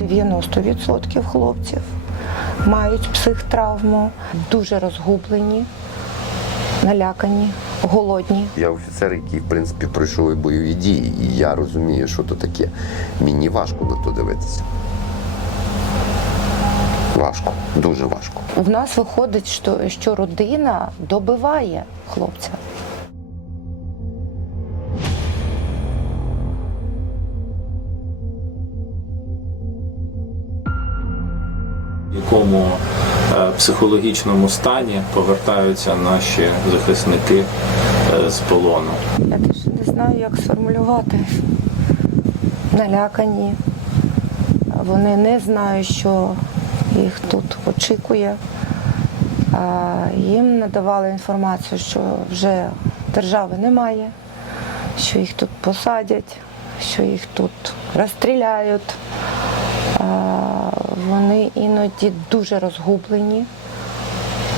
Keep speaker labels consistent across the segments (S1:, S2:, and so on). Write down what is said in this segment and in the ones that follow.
S1: 90% хлопців мають психтравму, дуже розгублені, налякані, голодні.
S2: Я офіцер, який в принципі пройшов і бойові дії, і я розумію, що то таке. Мені важко на то дивитися. Важко, дуже важко.
S1: В нас виходить, що, що родина добиває хлопця.
S3: Якому е, психологічному стані повертаються наші захисники е, з полону.
S1: Я теж не знаю, як сформулювати. Налякані. Вони не знають, що їх тут очікує. Їм надавали інформацію, що вже держави немає, що їх тут посадять, що їх тут розстріляють. Вони іноді дуже розгублені,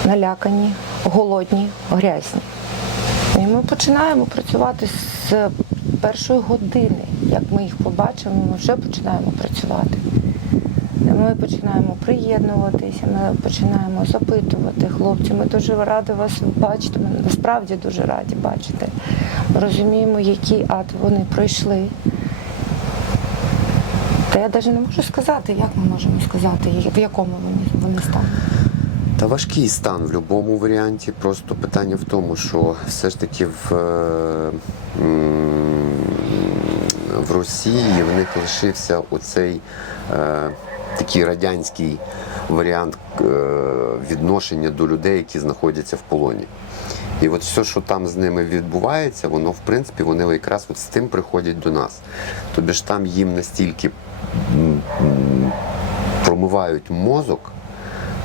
S1: налякані, голодні, грязні. І ми починаємо працювати з першої години. Як ми їх побачимо, ми вже починаємо працювати. Ми починаємо приєднуватися, ми починаємо запитувати хлопці. Ми дуже раді вас бачити. Ми насправді дуже раді бачити. Ми розуміємо, який ад вони пройшли. Та я навіть не можу сказати, як ми можемо сказати, в якому вони, вони стані.
S2: Та важкий стан в будь-якому варіанті. Просто питання в тому, що все ж таки в, е, в Росії в них лишився оцей е, такий радянський варіант е, відношення до людей, які знаходяться в полоні. І от все, що там з ними відбувається, воно в принципі вони якраз от з тим приходять до нас. Тобі ж там їм настільки промивають мозок,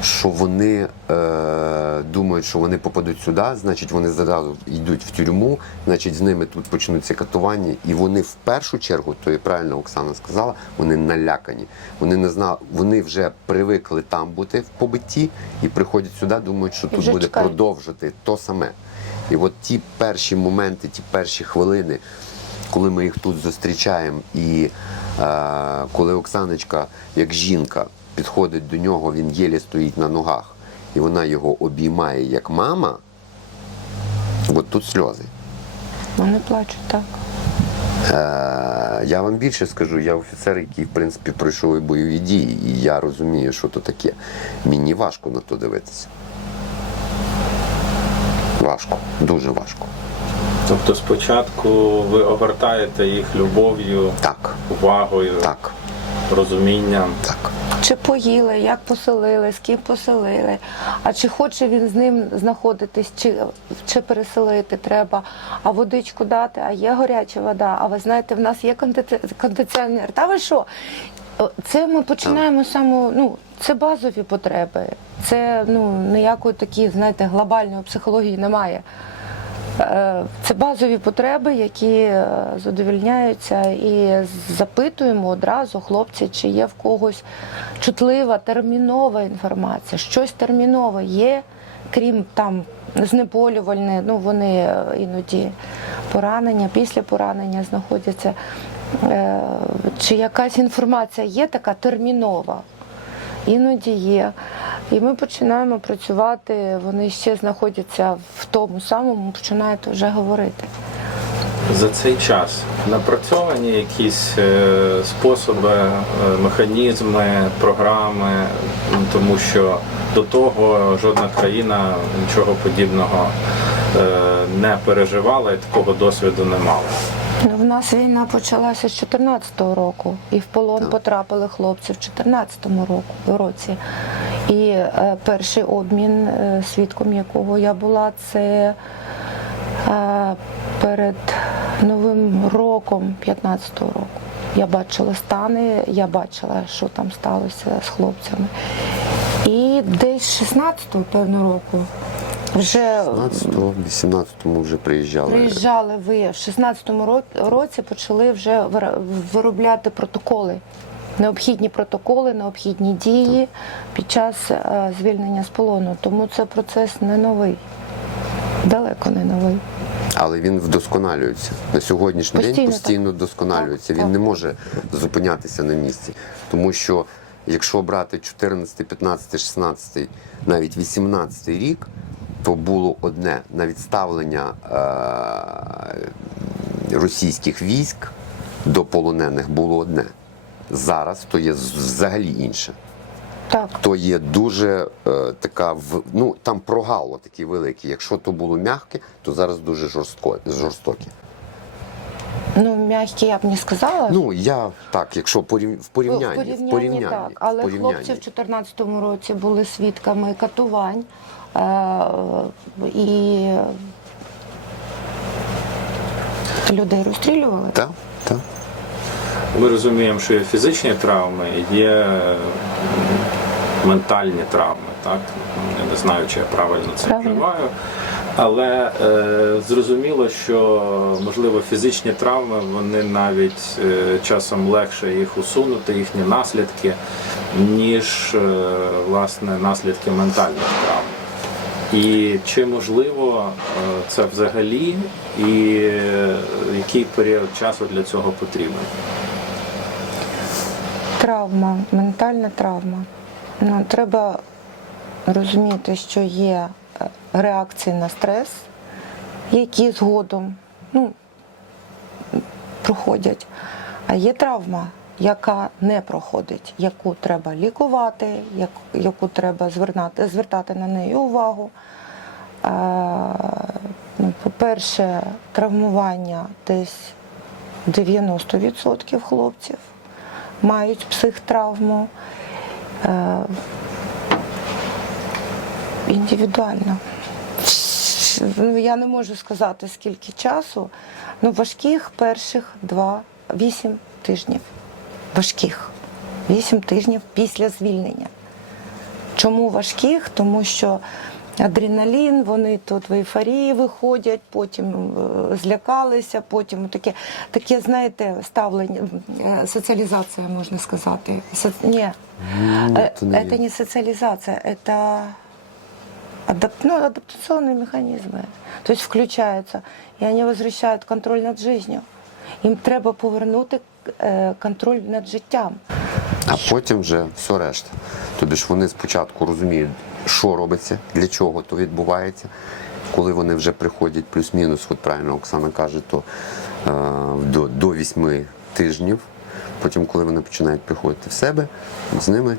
S2: що вони е, думають, що вони попадуть сюди, значить вони зразу йдуть в тюрму, значить з ними тут почнуться катування, і вони в першу чергу, то і правильно Оксана сказала, вони налякані. Вони не знали, вони вже привикли там бути в побитті і приходять сюди, думають, що тут буде
S1: чекають.
S2: продовжити то саме. І от ті перші моменти, ті перші хвилини, коли ми їх тут зустрічаємо, і коли Оксаночка, як жінка, підходить до нього, він єлі стоїть на ногах, і вона його обіймає як мама, от тут сльози.
S1: Вони плачуть так.
S2: Е, я вам більше скажу, я офіцер, який в принципі пройшов і бойові дії, і я розумію, що то таке. Мені важко на то дивитися. Важко, дуже важко.
S3: Тобто спочатку ви огортаєте їх любов'ю,
S2: Так,
S3: увагою,
S2: так,
S3: розумінням.
S2: так.
S1: Чи поїли, як поселили, з ким поселили, а чи хоче він з ним знаходитись, чи, чи переселити треба, а водичку дати, а є гаряча вода, а ви знаєте, в нас є кондиці- кондиціонер. Та ви що? Це ми починаємо саме, ну, це базові потреби. Це ну, ніякої такі, знаєте, глобальної психології немає. Е, Це базові потреби, які е, задовільняються, і запитуємо одразу хлопці, чи є в когось чутлива, термінова інформація, щось термінове є, крім там знеболювальне, ну вони е, іноді поранення, після поранення знаходяться. Чи якась інформація є така термінова? Іноді є. І ми починаємо працювати, вони ще знаходяться в тому самому, починають вже говорити.
S3: За цей час напрацьовані якісь е, способи, е, механізми, програми, тому що до того жодна країна нічого подібного е, не переживала і такого досвіду не мала.
S1: Ну, в нас війна почалася з 14-го року, і в полон потрапили хлопці в 14-му році. І е, перший обмін, е, свідком якого я була, це е, перед Новим роком 15-го року. Я бачила стани, я бачила, що там сталося з хлопцями. І десь 16-го, певно, року вже
S2: 17-го, 18-му вже приїжджали.
S1: Приїжджали ви в 16-му році почали вже виробляти протоколи. Необхідні протоколи, необхідні дії під час е, звільнення з полону. Тому це процес не новий, далеко не новий.
S2: Але він вдосконалюється. На сьогоднішній
S1: Постійно
S2: день
S1: так.
S2: постійно вдосконалюється.
S1: Так,
S2: він
S1: так.
S2: не може зупинятися на місці. Тому що якщо брати 14, 15, 16, навіть 18 рік, то було одне на відставлення е- російських військ до полонених було одне. Зараз то є взагалі інше.
S1: Так.
S2: То є дуже е, така в- ну там прогал такий великий. Якщо то було м'яке, то зараз дуже жорстко, жорстоке.
S1: Ну, м'які я б не сказала.
S2: Ну я так, якщо порів... в порівнянні,
S1: в порівнянні, так. Але
S2: в порівнянні.
S1: хлопці в 2014 році були свідками катувань е- і людей розстрілювали.
S2: Так, так.
S3: Ми розуміємо, що є фізичні травми, є ментальні травми, так? Я не знаю, чи я правильно це вживаю. Але е, зрозуміло, що можливо фізичні травми вони навіть е, часом легше їх усунути, їхні наслідки, ніж е, власне наслідки ментальних травм. І чи можливо е, це взагалі, і е, який період часу для цього потрібен?
S1: Травма, ментальна травма. Ну, треба розуміти, що є е, реакції на стрес, які згодом ну, проходять. А є травма, яка не проходить, яку треба лікувати, яку треба звертати, звертати на неї увагу. Ну, по-перше, травмування десь 90% хлопців мають психтравму. Е, індивідуально. Ну, я не можу сказати, скільки часу. Ну, важких перших два, вісім тижнів. Важких. Вісім тижнів після звільнення. Чому важких? Тому що адреналін, вони тут в ейфорії виходять, потім е, злякалися, потім таке, таке знаєте, ставлення, е, соціалізація, можна сказати. Со... Ні,
S2: Ні,
S1: Э,
S2: то не
S1: это
S2: є.
S1: не социализация, это адап- ну, адаптационные механизмы. То есть включаются, и они возвращають контроль над жизнью. Їм треба повернути е, контроль над життям.
S2: А потім вже все решта. Тобі ж вони спочатку розуміють, що робиться, для чого то відбувається. Коли вони вже приходять плюс-мінус, от правильно Оксана каже, то е, до, до 8 тижнів. Потім, коли вони починають приходити в себе, з ними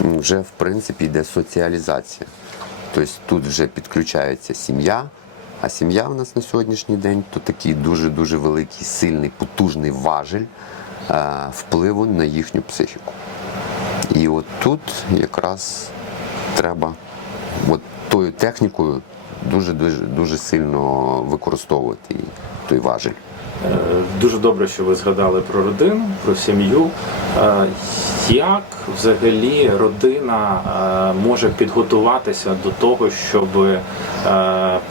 S2: вже в принципі йде соціалізація. Тобто тут вже підключається сім'я, а сім'я в нас на сьогоднішній день то такий дуже-дуже великий, сильний, потужний важель е, впливу на їхню психіку. І от тут якраз треба от тою технікою дуже дуже дуже сильно використовувати той важель.
S3: Е, Дуже добре, що ви згадали про родину, про сім'ю. Е, Як взагалі родина е, може підготуватися до того, щоб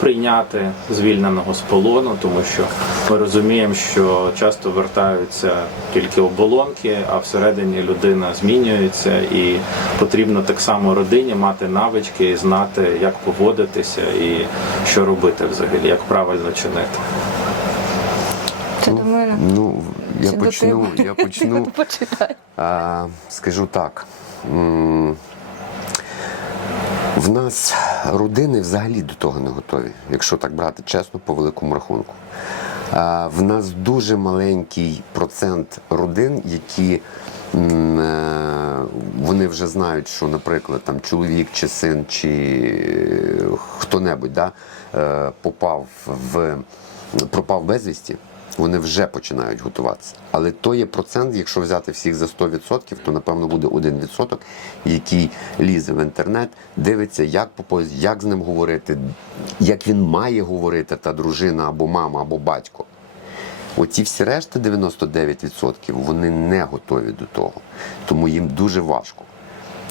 S3: прийняти звільненого з полону, тому що ми розуміємо, що часто вертаються тільки оболонки, а всередині людина змінюється, і потрібно так само родині мати навички і знати, як поводитися і що робити взагалі, як правильно чинити.
S2: Ну я почну, я почну. А, скажу так. В нас родини взагалі до того не готові, якщо так брати чесно, по великому рахунку. А, В нас дуже маленький процент родин, які е, вони вже знають, що, наприклад, там чоловік чи син, чи е, хто-небудь да, е, попав в пропав безвісті, вони вже починають готуватися. Але то є процент, якщо взяти всіх за 100%, то напевно буде 1%, який лізе в інтернет, дивиться, як попоз, як з ним говорити, як він має говорити та дружина або мама, або батько. Оці всі решта 99% вони не готові до того, тому їм дуже важко.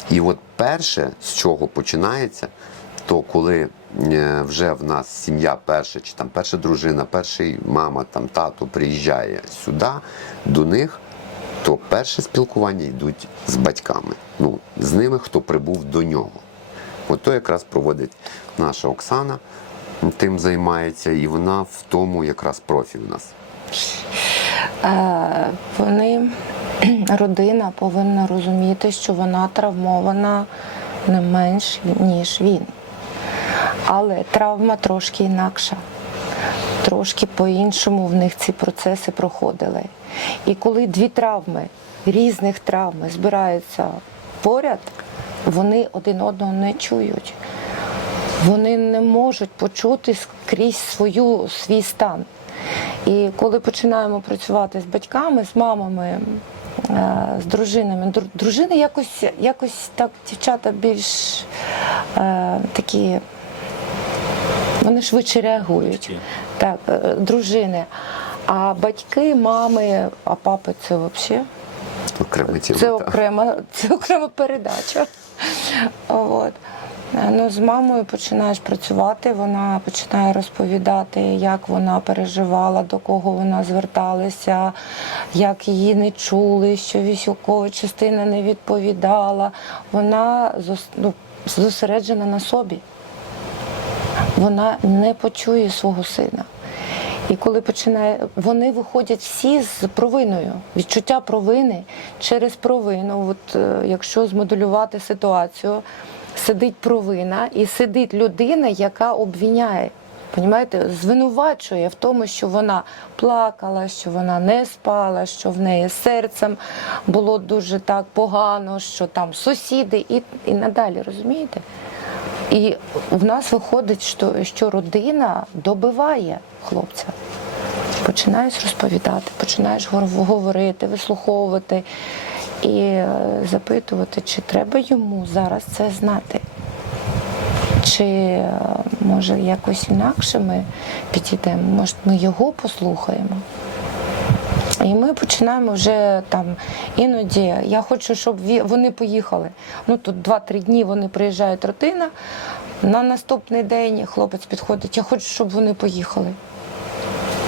S2: І от перше, з чого починається, то коли е, вже в нас сім'я перша, чи там перша дружина, перший мама, там тато приїжджає сюди до них, то перше спілкування йдуть з батьками. Ну, з ними, хто прибув до нього. От то якраз проводить наша Оксана. тим займається, і вона в тому якраз профі у нас.
S1: Е, Вони, родина повинна розуміти, що вона травмована не менш, ніж він. Але травма трошки інакша. Трошки по-іншому в них ці процеси проходили. І коли дві травми, різних травми збираються поряд, вони один одного не чують. Вони не можуть почути скрізь свою, свій стан. І коли починаємо працювати з батьками, з мамами, е, з дружинами, дружини якось, якось так, дівчата більш е, такі, вони швидше реагують. Так, е, дружини. А батьки, мами, а папи це взагалі.
S2: Окрема тема.
S1: Це окрема, це окрема передача. От. Ну, з мамою починаєш працювати, вона починає розповідати, як вона переживала, до кого вона зверталася, як її не чули, що військова частина не відповідала. Вона ну, зосереджена на собі. Вона не почує свого сина. І коли починає, вони виходять всі з провиною, відчуття провини через провину. От е, якщо змоделювати ситуацію, сидить провина і сидить людина, яка обвиняє. Понімаєте, звинувачує в тому, що вона плакала, що вона не спала, що в неї серцем було дуже так погано, що там сусіди і, і надалі, розумієте? І в нас виходить, що, що родина добиває хлопця. Починаєш розповідати, починаєш говорити, вислуховувати і е, запитувати, чи треба йому зараз це знати. Чи е, може якось інакше ми підійдемо, може ми його послухаємо. І ми починаємо вже там іноді. Я хочу, щоб вони поїхали. Ну тут 2-3 дні вони приїжджають родина. На наступний день хлопець підходить. Я хочу, щоб вони поїхали.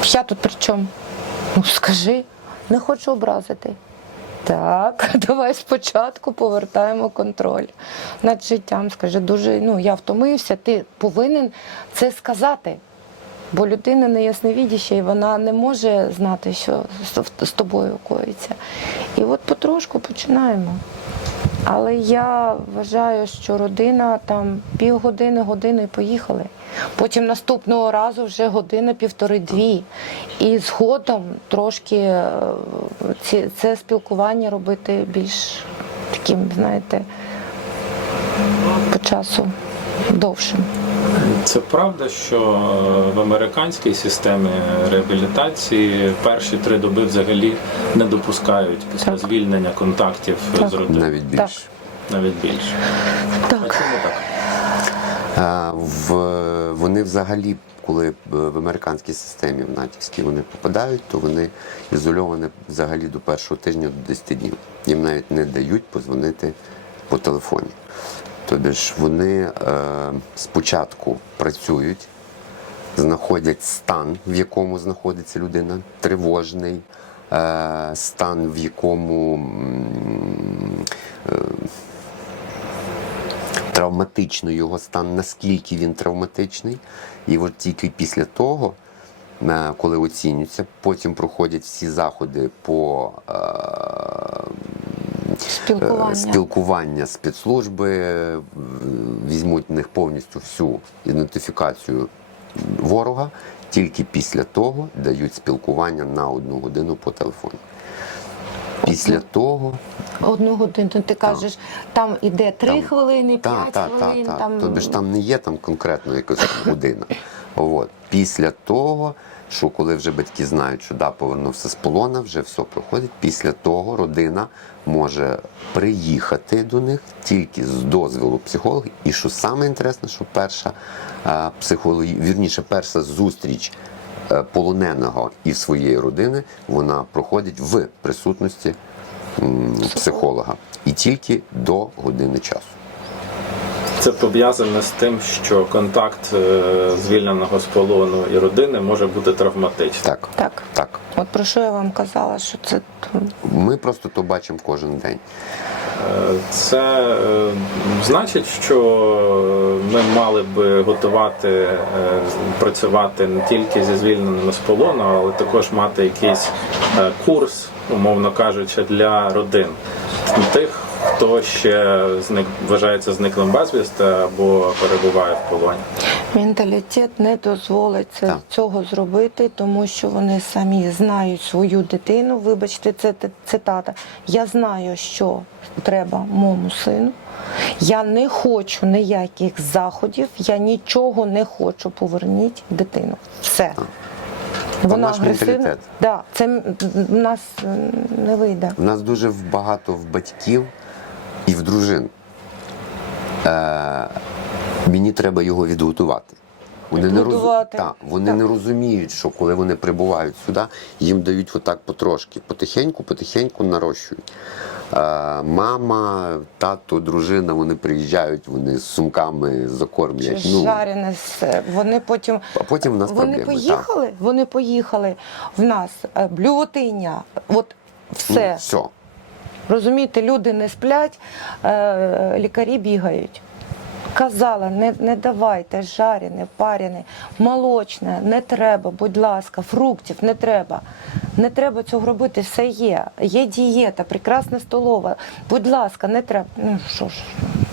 S1: Я тут при чому? Ну скажи, не хочу образити. Так, давай спочатку повертаємо контроль над життям. Скажи, дуже ну я втомився, ти повинен це сказати. Бо людина не ясновідяща, і вона не може знати, що з- тобою коїться. І от потрошку починаємо. Але я вважаю, що родина там півгодини, години поїхали. Потім наступного разу вже година, півтори-дві. І згодом трошки е, ці, це спілкування робити більш таким, знаєте, по часу довшим.
S3: Це правда, що в американській системі реабілітації перші три доби взагалі не допускають після
S1: Так.
S3: звільнення контактів
S1: Так.
S3: з родиною.
S2: Навіть більше.
S3: Навіть більше. А чому так?
S2: А, в, вони взагалі, коли е, в американській системі в натівській вони попадають, то вони ізольовані взагалі до першого тижня до 10 днів. Їм навіть не дають позвонити по телефоні. Тобто ж вони е, спочатку працюють, знаходять стан, в якому знаходиться людина, тривожний, е, стан, в якому е, травматично його стан, наскільки він травматичний. І от тільки після того, коли оцінюється, потім проходять всі заходи по
S1: Спілкування.
S2: Е, спілкування спецслужби, е, візьмуть в них повністю всю ідентифікацію ворога, тільки після того дають спілкування на одну годину по телефону. Після того,
S1: Одну годину ти кажеш, там іде 3
S2: Там-
S1: хвилини, 5
S2: так, так,
S1: хвилин.
S2: так,
S1: там...
S2: так. Тобто ж там не є там конкретно якась година. От. Після того, що коли вже батьки знають, що да, повернувся з полона, вже все проходить. Після того родина може приїхати до них тільки з дозволу психолога. І що саме інтересне, що перша е, психологі... вірніше, перша зустріч е, полоненого і своєї родини, вона проходить в присутності психолога. І тільки до години часу.
S3: Це пов'язане з тим, що контакт е, звільненого з полону і родини може бути травматичним.
S2: Так,
S1: Так.
S2: так.
S1: От про що я вам казала, що це
S2: Ми просто то бачимо кожен день.
S3: Е, Це е, значить, що ми мали би готувати працювати не тільки зі звільненими з полону, але також мати якийсь курс, умовно кажучи, для родин тих, хто ще зник вважається зниклим безвісти або перебуває в полоні.
S1: Менталітет не дозволить
S2: Так.
S1: цього зробити, тому що вони самі знають свою дитину. Вибачте, це цитата. Я знаю, що треба моєму сину. Я не хочу ніяких заходів, я нічого не хочу. Поверніть дитину. Все. Вона
S2: наш
S1: агресивна. Да, це в нас не вийде.
S2: У нас дуже багато в батьків і в дружин. Е, мені треба його відготувати. Вони не, роз... Так, вони
S1: Так.
S2: не розуміють, що коли вони прибувають сюди, їм дають отак потрошки, потихеньку, потихеньку нарощують. Е, мама, тато, дружина, вони приїжджають, вони з сумками закормлять. Ну,
S1: Жарене все. Вони потім
S2: а потім у нас
S1: вони
S2: проблеми.
S1: поїхали, вони поїхали. В нас е, блювотиня, от все.
S2: Ну, все.
S1: Розумієте, люди не сплять, е, лікарі бігають. Казала, не, не давайте жарене, парене, молочне, не треба, будь ласка, фруктів не треба. Не треба цього робити, все є. Є дієта, прекрасна столова. Будь ласка, не треба. Ну що ж,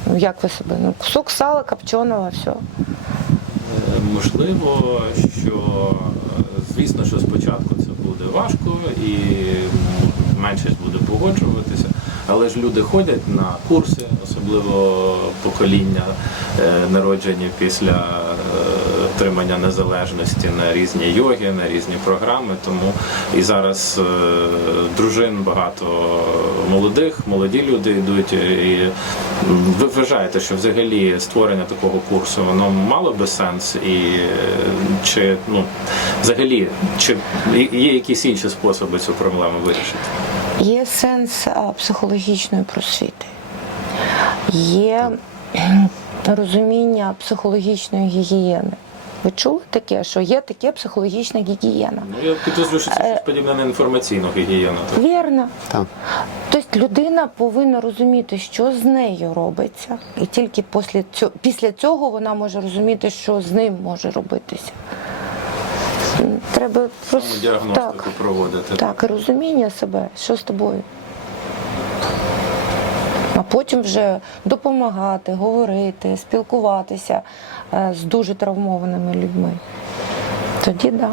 S1: ну як ви себе? Ну, кусок сала копченого, все.
S3: Можливо, що е, звісно, що спочатку це буде важко і меншість буде погоджуватися, але ж люди ходять на курси, особливо покоління е, народжені після е, отримання незалежності на різні йоги, на різні програми. Тому і зараз е, дружин багато молодих, молоді люди йдуть. І ви вважаєте, що взагалі створення такого курсу воно мало би сенс, і е, чи ну взагалі чи є якісь інші способи цю проблему вирішити?
S1: Є сенс психологічної просвіти, є розуміння психологічної гігієни. Ви чули таке, що є таке психологічна гігієна?
S3: Ну я підозрюю, що це щось подібне на інформаційну гігієну. так?
S1: Вірно.
S2: Так.
S1: Тобто людина повинна розуміти, що з нею робиться, і тільки після цього, після цього вона може розуміти, що з ним може робитися. Треба просто
S3: Діагностику
S1: так,
S3: проводити.
S1: так, розуміння себе, що з тобою. А потім вже допомагати, говорити, спілкуватися е, з дуже травмованими людьми. Тоді так. Да.